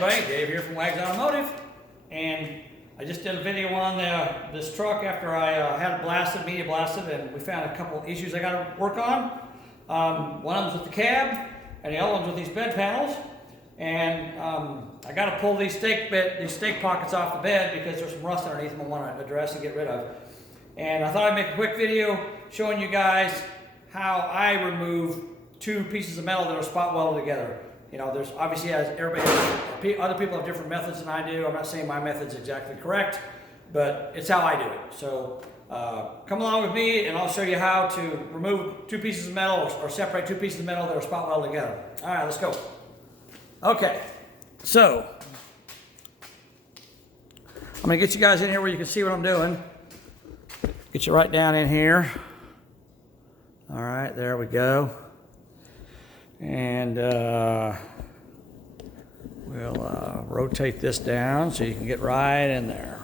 everybody, Dave here from Wags Automotive, and I just did a video on this truck after I had it blasted, media blasted, and we found a couple issues I got to work on. One of them's with the cab, and the other one's with these bed panels, and I got to pull these stake pockets off the bed because there's some rust underneath them I want to address and get rid of. And I thought I'd make a quick video showing you guys how I remove two pieces of metal that are spot welded together. You know, there's obviously, as everybody has, other people have different methods than I do. I'm not saying my method's exactly correct, but it's how I do it. So come along with me and I'll show you how to remove two pieces of metal or separate two pieces of metal that are spot welded together. All right, let's go. Okay, so I'm gonna get you guys in here where you can see what I'm doing. Get you right down in here. All right, there we go. And we'll rotate this down so you can get right in there.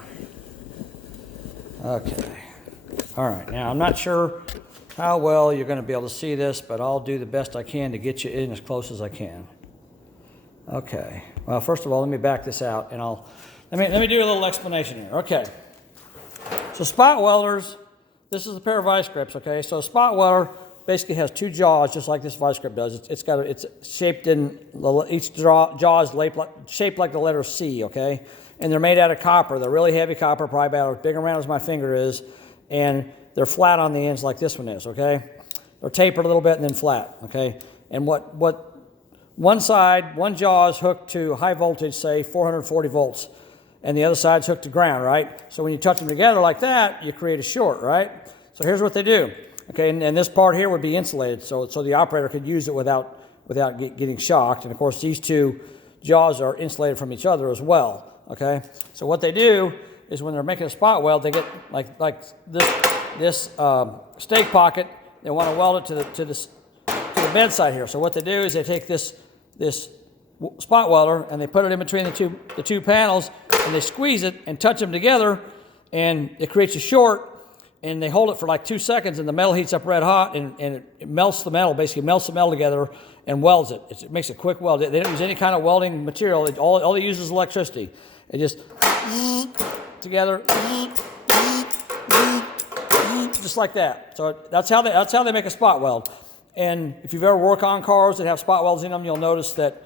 Okay. All right, now I'm not sure how well you're going to be able to see this, but I'll do the best I can to get you in as close as I can. Okay. Well, first of all, let me back this out, and let me do a little explanation here. Okay. So spot welders, this is a pair of vice grips. Okay. So a spot welder basically has two jaws, just like this vice grip does. It's shaped in, each jaw is shaped like the letter C, okay? And they're made out of copper. They're really heavy copper, probably about as big around as my finger is, and they're flat on the ends like this one is, okay? They're tapered a little bit and then flat, okay? And what one jaw is hooked to high voltage, say 440 volts, and the other side's hooked to ground, right? So when you touch them together like that, you create a short, right? So here's what they do. Okay, and this part here would be insulated, so the operator could use it without getting shocked. And of course, these two jaws are insulated from each other as well. Okay, so what they do is when they're making a spot weld, they get like this stake pocket. They want to weld it to the bedside here. So what they do is they take this spot welder and they put it in between the two panels, and they squeeze it and touch them together, and it creates a short. And they hold it for like 2 seconds, and the metal heats up red hot, and it melts the metal, basically melts the metal together and welds it. It makes a quick weld. They don't use any kind of welding material. All they use is electricity. It just together, just like that. So that's how they make a spot weld. And if you've ever worked on cars that have spot welds in them, you'll notice that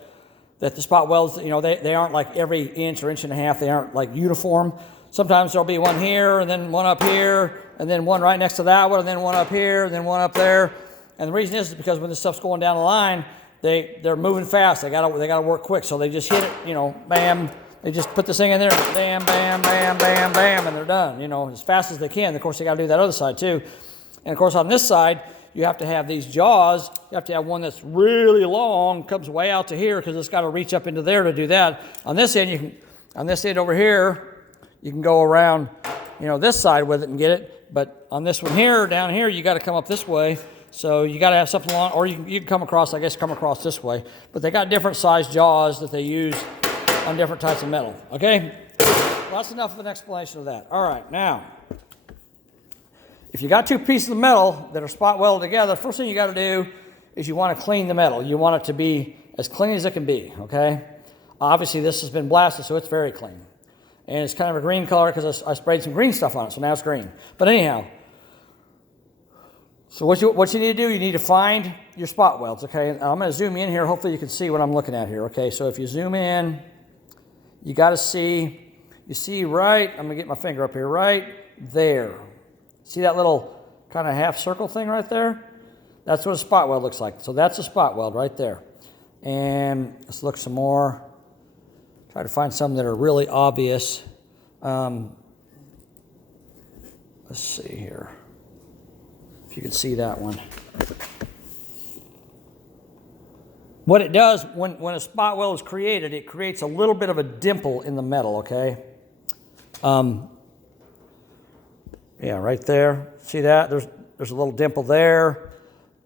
the spot welds, you know, they aren't like every inch or inch and a half. They aren't like uniform. Sometimes there'll be one here, and then one up here, and then one right next to that one, and then one up here, and then one up there. And the reason is because when this stuff's going down the line, they're moving fast. They gotta work quick. So they just hit it, you know, bam. They just put this thing in there, and bam, bam, bam, bam, bam, and they're done. You know, as fast as they can. Of course, they gotta do that other side too. And of course, on this side, you have to have these jaws. You have to have one that's really long, comes way out to here, because it's got to reach up into there to do that. On this end, on this end over here, you can go around, you know, this side with it and get it. But on this one here, down here, you got to come up this way. So you got to have something long, or you can come across this way. But they got different size jaws that they use on different types of metal. Okay? Well, that's enough of an explanation of that. All right, now, if you got two pieces of metal that are spot welded together, the first thing you got to do is you want to clean the metal. You want it to be as clean as it can be, okay? Obviously, this has been blasted, so it's very clean. And it's kind of a green color because I sprayed some green stuff on it, so now it's green. But anyhow, so what you need to do, you need to find your spot welds, okay? And I'm going to zoom in here. Hopefully you can see what I'm looking at here, okay? So if you zoom in, you got to see, right, I'm going to get my finger up here, right there. See that little kind of half circle thing right there? That's what a spot weld looks like. So that's a spot weld right there. And let's look some more. Try to find some that are really obvious. Let's see here. If you can see that one. What it does, when a spot weld is created, it creates a little bit of a dimple in the metal, okay? Yeah, right there. See that? There's a little dimple there.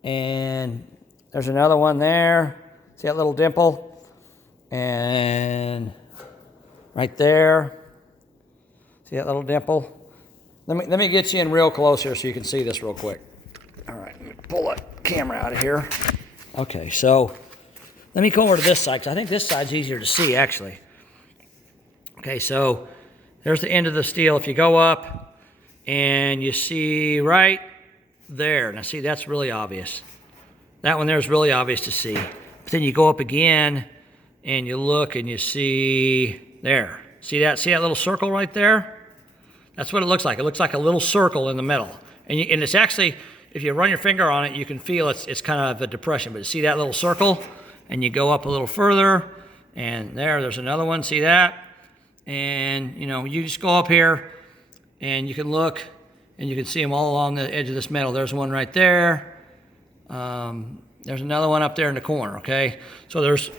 And there's another one there. See that little dimple? And right there, see that little dimple? Let me get you in real close here so you can see this real quick. All right, let me pull the camera out of here. Okay, so let me come over to this side, because I think this side's easier to see, actually. Okay, so there's the end of the steel. If you go up and you see right there, now see, that's really obvious. That one there is really obvious to see. But then you go up again and you look and you see there. See that little circle right there? That's what it looks like. It looks like a little circle in the metal. And it's actually, if you run your finger on it, you can feel it's kind of a depression. But see that little circle? And you go up a little further, and there's another one. See that? And, you know, you just go up here, and you can look, and you can see them all along the edge of this metal. There's one right there. There's another one up there in the corner, okay? So there's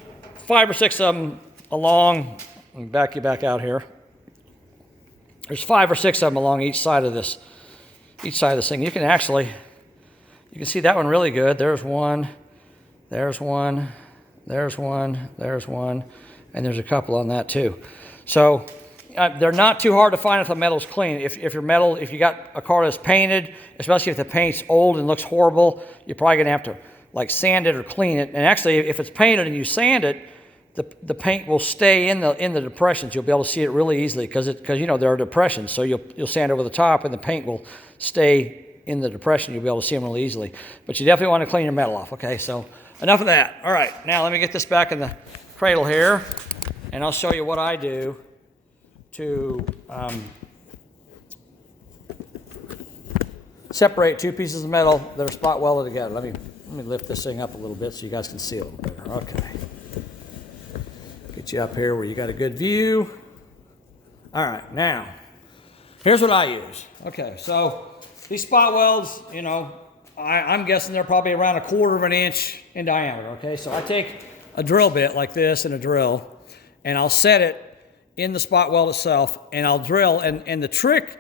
5 or 6 of them along. Let me back you back out here. There's 5 or 6 of them along each side of this thing. You can see that one really good. There's one, there's one, there's one, there's one, and there's a couple on that too. So they're not too hard to find if the metal's clean. If you got a car that's painted, especially if the paint's old and looks horrible, you're probably gonna have to like sand it or clean it. And actually, if it's painted and you sand it, the paint will stay in the depressions. You'll be able to see it really easily because you know there are depressions. So you'll sand over the top and the paint will stay in the depression. You'll be able to see them really easily. But you definitely want to clean your metal off. Okay, so enough of that. All right, now let me get this back in the cradle here, and I'll show you what I do to separate 2 pieces of metal that are spot welded together. Let me lift this thing up a little bit so you guys can see a little better. Okay. Get you up here where you got a good view. All right, now, here's what I use. Okay, so these spot welds, you know, I'm guessing they're probably around 1/4 of an inch in diameter, okay? So I take a drill bit like this and a drill, and I'll set it in the spot weld itself, and I'll drill, and the trick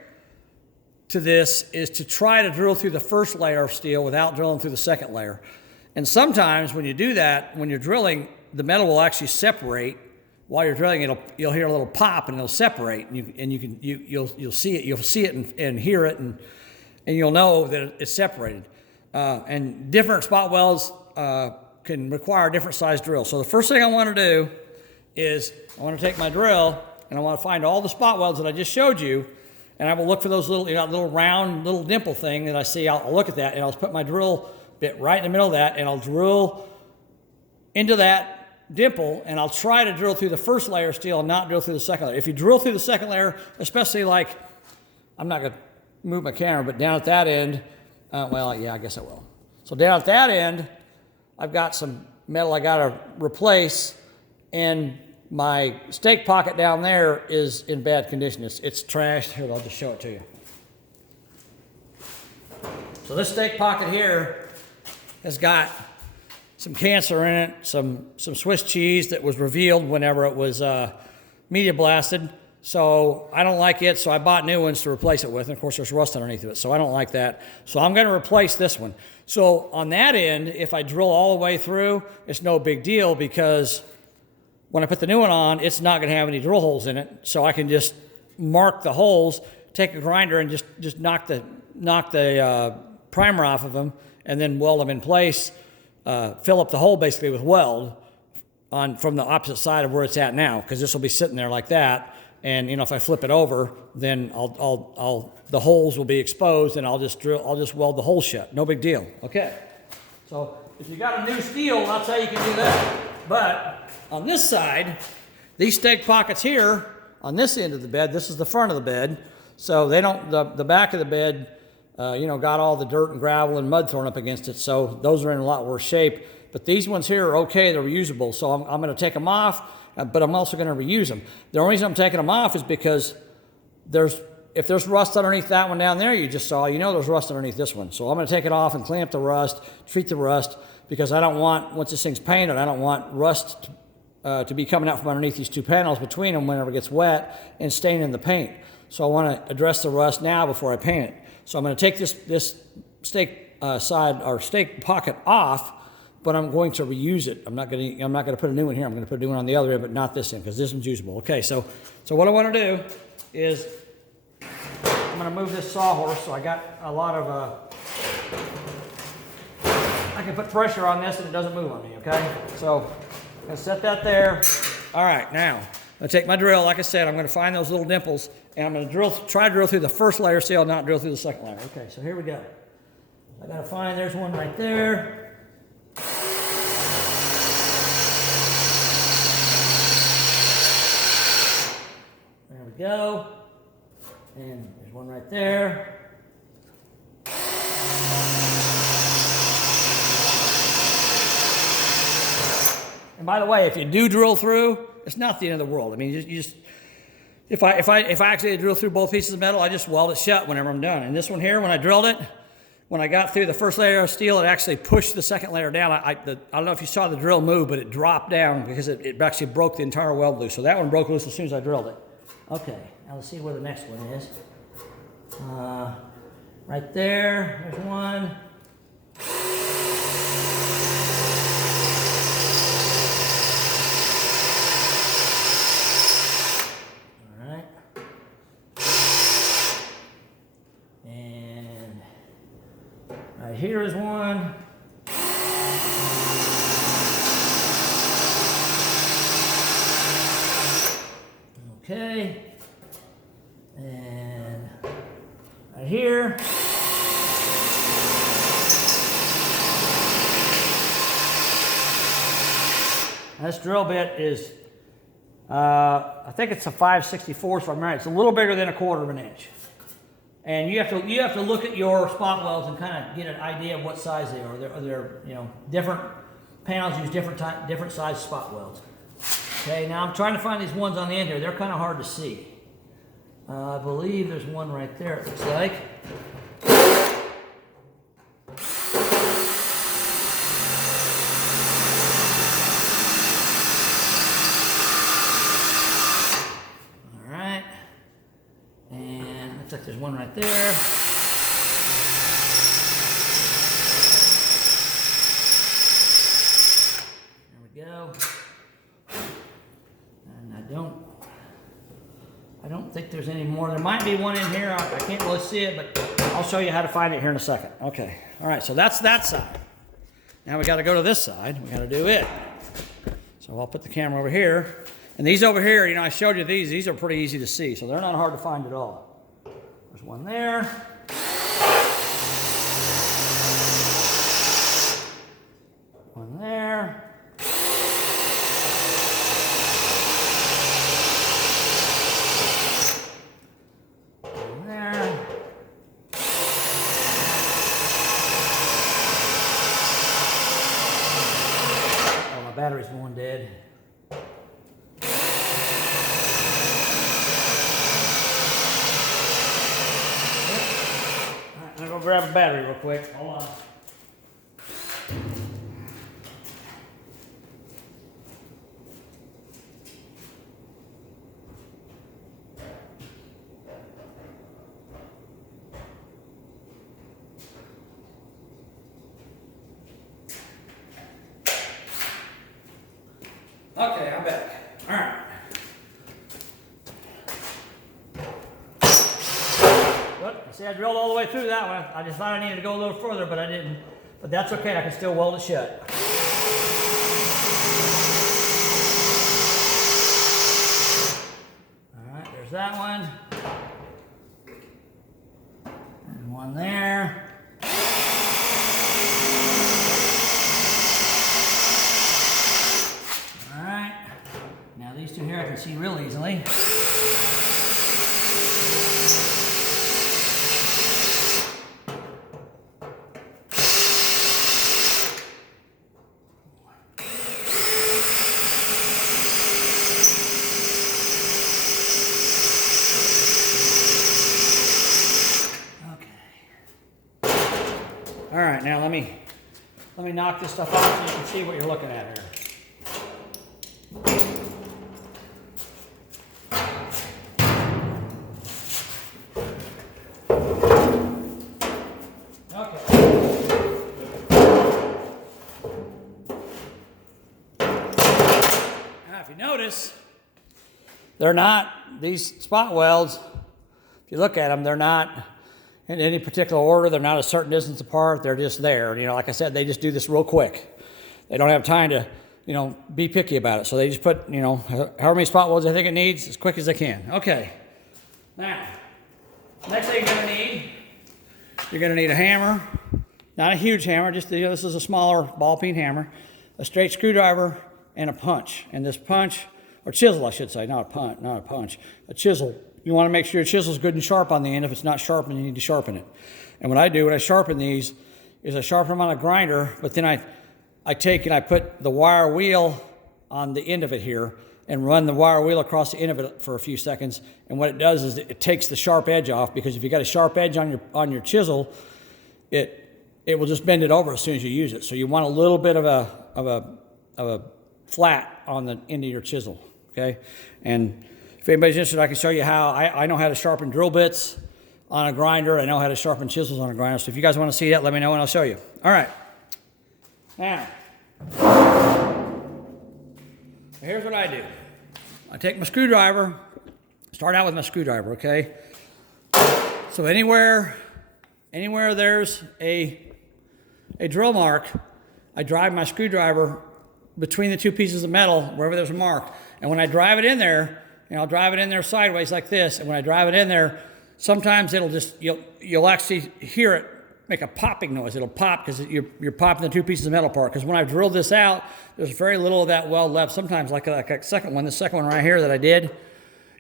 to this is to try to drill through the first layer of steel without drilling through the second layer. And sometimes when you do that, when you're drilling, the metal will actually separate. While you're drilling, you'll hear a little pop and it'll separate, and you'll see it and hear it, and you'll know that it's separated. And different spot welds can require different size drills. So the first thing I want to do is I want to take my drill and I want to find all the spot welds that I just showed you, and I will look for those little round little dimple thing that I see. I'll look at that and I'll put my drill bit right in the middle of that, and I'll drill into that dimple, and I'll try to drill through the first layer of steel and not drill through the second layer. If you drill through the second layer, especially like, I'm not going to move my camera, but down at that end, well, yeah, I guess I will. So down at that end, I've got some metal I got to replace, and my stake pocket down there is in bad condition. It's trashed. Here, I'll just show it to you. So this stake pocket here has got some cancer in it, some Swiss cheese that was revealed whenever it was media blasted. So I don't like it, so I bought new ones to replace it with. And of course, there's rust underneath of it, so I don't like that. So I'm going to replace this one. So on that end, if I drill all the way through, it's no big deal, because when I put the new one on, it's not going to have any drill holes in it. So I can just mark the holes, take a grinder, and just knock the primer off of them, and then weld them in place. Fill up the hole basically with weld from the opposite side of where it's at now, because this will be sitting there like that. And you know, if I flip it over, then the holes will be exposed, and I'll just weld the hole shut. No big deal. Okay. So if you got a new steel, that's how you can do that. But on this side, these stake pockets here on this end of the bed, this is the front of the bed, so they don't the back of the bed. You know, got all the dirt and gravel and mud thrown up against it, so those are in a lot worse shape. But these ones here are okay, they're reusable, so I'm going to take them off, but I'm also going to reuse them. The only reason I'm taking them off is because if there's rust underneath that one down there you just saw, you know there's rust underneath this one. So I'm going to take it off and clean up the rust, treat the rust, because I don't want, once this thing's painted, I don't want rust to be coming out from underneath these 2 panels between them whenever it gets wet and staining the paint. So I want to address the rust now before I paint it. So I'm going to take this stake side or stake pocket off, but I'm going to reuse it. I'm not going to put a new one here. I'm going to put a new one on the other end, but not this end, because this one's usable. Okay, so what I want to do is I'm going to move this sawhorse. So I got a lot of I can put pressure on this and it doesn't move on me. Okay, so I'm going to set that there. All right, now I take my drill, like I said, I'm going to find those little dimples, and I'm going to try to drill through the first layer still, not drill through the second layer. Okay, so here we go. I got to find, there's one right there. There we go. And there's one right there. And by the way, if you do drill through, it's not the end of the world. I mean, you just if I actually drill through both pieces of metal, I just weld it shut whenever I'm done. And this one here, when I drilled it, when I got through the first layer of steel, it actually pushed the second layer down. I don't know if you saw the drill move, but it dropped down because it actually broke the entire weld loose. So that one broke loose as soon as I drilled it. Okay, now let's see where the next one is. Right there, there's one. Here is one. Okay. And right here. This drill bit is, I think it's a 5/64, if I'm right. It's a little bigger than 1/4 of an inch. And you have to look at your spot welds and kind of get an idea of what size they are. They're different panels use different size spot welds. Okay, now I'm trying to find these ones on the end here. They're kind of hard to see. I believe there's one right there. It looks like. Looks like there's one right there. There we go. And I don't think there's any more. There might be one in here. I can't really see it, but I'll show you how to find it here in a second. Okay. All right, so that's that side. Now we got to go to this side. We got to do it. So I'll put the camera over here. And these over here, I showed you these. These are pretty easy to see, so they're not hard to find at all. There's one there. One there. One there. Oh, my battery's going dead. I'm gonna grab a battery real quick. Hold on. Okay, I'm back. All right. See, I drilled all the way through that one. I just thought I needed to go a little further, but I didn't. But that's okay, I can still weld it shut. All right, there's that one. And one there. All right. Now these two here I can see real easily. All right, now let me knock this stuff off so you can see what you're looking at here. Now, if you notice, they're not, these spot welds, if you look at them, they're not in any particular order. They're not a certain distance apart. They're just there. Like I said, they just do this real quick. They don't have time to you know, be picky about it. So they just put, you know, however many spot welds they think it needs as quick as they can. Okay. Now, next thing you're going to need a hammer. Not a huge hammer, just, you know, this is a smaller ball peen hammer, a straight screwdriver, and a punch. And this punch, or chisel I should say, not a punch, a chisel. You want to make sure your chisel's good and sharp on the end. If it's not sharpened, you need to sharpen it. And what I do when I sharpen these is I sharpen them on a grinder, but then I take and I put the wire wheel on the end of it here and run the wire wheel across the end of it for a few seconds. And what it does is it takes the sharp edge off, because if you got a sharp edge on your chisel, it will just bend it over as soon as you use it. So you want a little bit of a flat on the end of your chisel, okay? And if anybody's interested, I can show you how. I know how to sharpen drill bits on a grinder. I know how to sharpen chisels on a grinder. So if you guys want to see that, let me know and I'll show you. All right. Now, here's what I do. I take my screwdriver, start out with my screwdriver, okay? So anywhere there's a drill mark, I drive my screwdriver between the two pieces of metal, wherever there's a mark. And when I drive it in there, and I'll drive it in there sideways like this, and when I drive it in there, sometimes it'll just, you'll actually hear it make a popping noise. It'll pop because you're popping the two pieces of metal apart. Because when I drilled this out, there's very little of that weld left. Sometimes, like the second one right here that I did,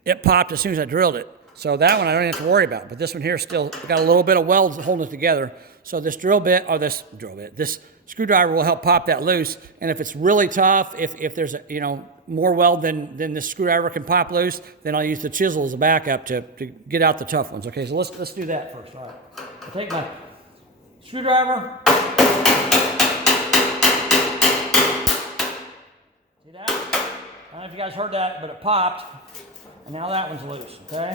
it popped as soon as I drilled it. So that one I don't have to worry about. But this one here still got a little bit of weld holding it together. So this this screwdriver will help pop that loose. And if it's really tough, if there's more weld than this screwdriver can pop loose, then I'll use the chisel as a backup to get out the tough ones. Okay, so let's do that first. All right, I'll take my screwdriver. See that? I don't know if you guys heard that, but it popped. And now that one's loose, okay?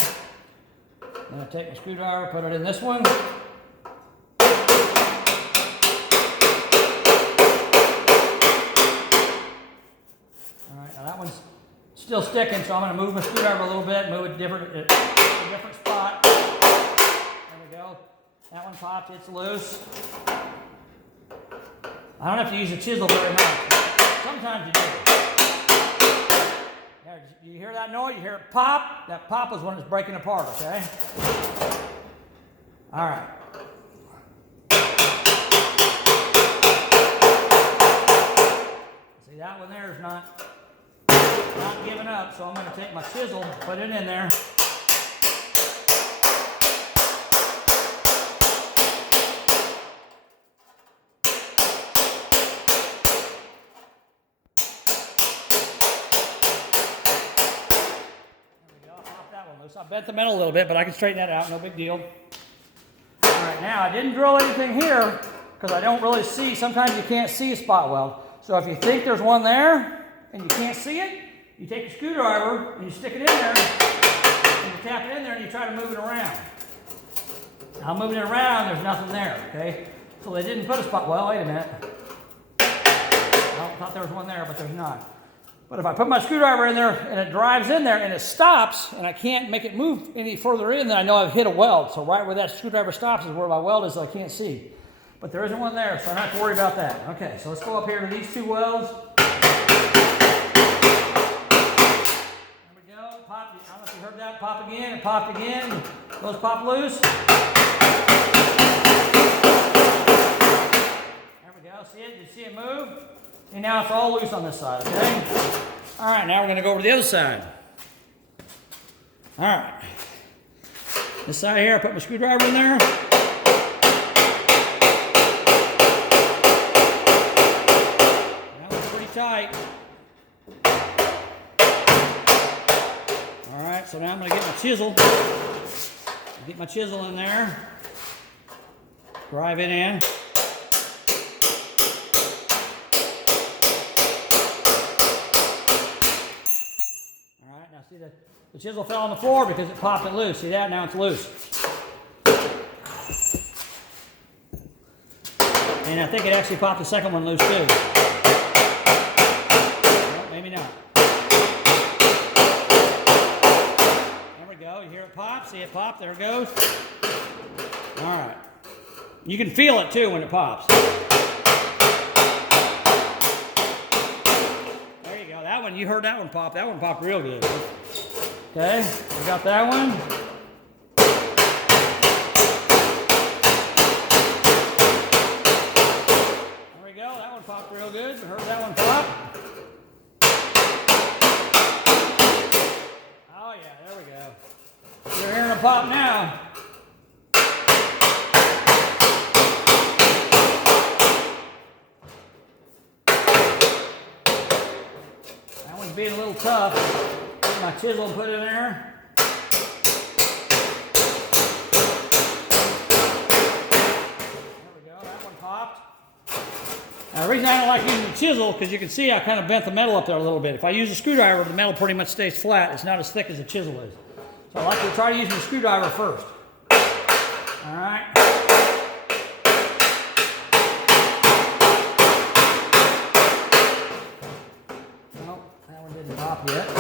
I'm going to take my screwdriver, put it in this one. All right, now that one's still sticking, so I'm going to move my screwdriver a little bit, move it to a different spot. There we go. That one popped, it's loose. I don't have to use a chisel very much. Sometimes you do. You hear that noise? You hear it pop? That pop is when it's breaking apart, okay? All right. See, that one there is not giving up, so I'm going to take my chisel, put it in there. I bent the metal a little bit, but I can straighten that out, no big deal. All right, now I didn't drill anything here because I don't really see, sometimes you can't see a spot weld. So if you think there's one there and you can't see it, you take your screwdriver and you stick it in there, and you tap it in there and you try to move it around. Now moving it around, there's nothing there, okay? So they didn't put a spot, well, wait a minute. I thought there was one there, but there's not. But if I put my screwdriver in there and it drives in there and it stops and I can't make it move any further in, then I know I've hit a weld. So right where that screwdriver stops is where my weld is, so I can't see. But there isn't one there, so I don't have to worry about that. Okay, so let's go up here to these two welds. There we go. Pop. I don't know if you heard that. Pop again. It popped again. Those pop loose. There we go. See it? Did you see it move? And now it's all loose on this side, okay? All right, now we're going to go over to the other side. All right. This side here, I put my screwdriver in there. That looks pretty tight. All right, so now I'm going to get my chisel. Get my chisel in there. Drive it in. See, the chisel fell on the floor because it popped it loose. See that? Now it's loose. And I think it actually popped the second one loose too. Well, maybe not. There we go. You hear it pop? See it pop? There it goes. All right. You can feel it too when it pops. one, you heard that one pop. That one popped real good. Okay, we got that one. There we go, that one popped real good. We heard that one pop. Oh yeah, there we go. You're hearing a pop now. That one's being a little tough. Get my chisel and put it in there. There we go, that one popped. Now the reason I don't like using the chisel, because you can see I kind of bent the metal up there a little bit. If I use a screwdriver, the metal pretty much stays flat. It's not as thick as the chisel is. So I like to try using the screwdriver first. All right. Nope, that one didn't pop yet. I'm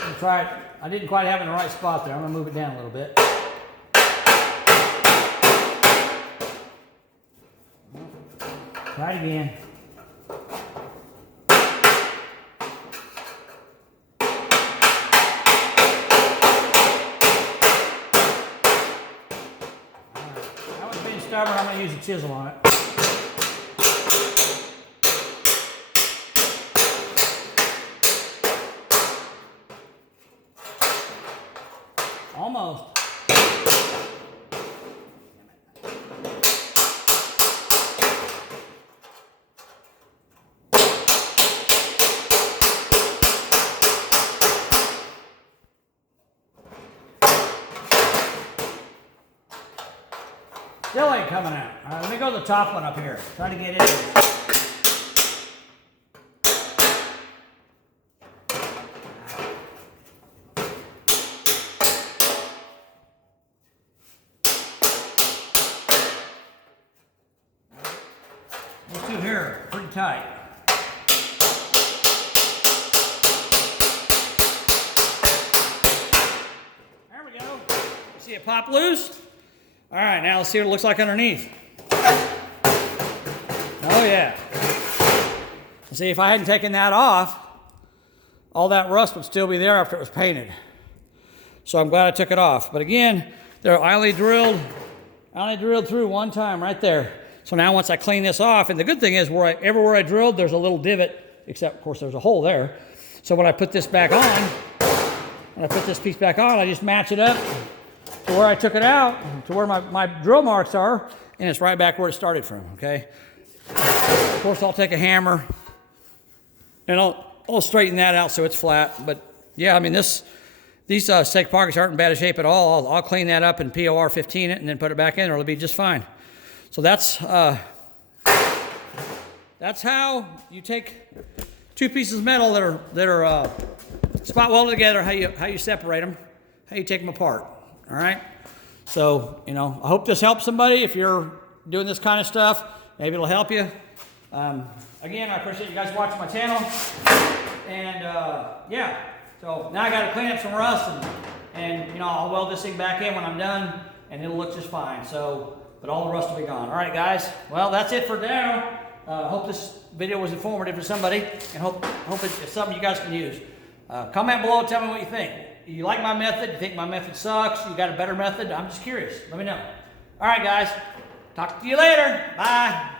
gonna try it. I didn't quite have it in the right spot there. I'm gonna move it down a little bit. Try it again. Stubborn, I'm going to use a chisel on it. Almost. Still ain't coming out. All right, let me go to the top one up here. Try to get in there. These two here are pretty tight. There we go. See it pop loose? All right, now let's see what it looks like underneath. Oh yeah. See, if I hadn't taken that off, all that rust would still be there after it was painted. So I'm glad I took it off. But again, I only drilled through one time right there. So now once I clean this off, and the good thing is everywhere I drilled, there's a little divot, except of course there's a hole there. So when I put this back on, when I put this piece back on, I just match it up to where I took it out, to where my drill marks are, and it's right back where it started from, okay? Of course, I'll take a hammer, and I'll straighten that out so it's flat. But yeah, I mean, these stake pockets aren't in bad shape at all. I'll clean that up and POR 15 it and then put it back in, or it'll be just fine. So that's how you take two pieces of metal that are spot welded together, how you separate them, how you take them apart. All right, so, you know, I hope this helps somebody. If you're doing this kind of stuff, maybe it'll help you. Again, I appreciate you guys watching my channel. And, yeah, so now I got to clean up some rust, and, you know, I'll weld this thing back in when I'm done, and it'll look just fine. So, but all the rust will be gone. All right, guys, well, that's it for now. Hope this video was informative for somebody, and hope it's something you guys can use. Comment below, tell me what you think. You like my method? You think my method sucks? You got a better method? I'm just curious. Let me know. All right, guys. Talk to you later. Bye.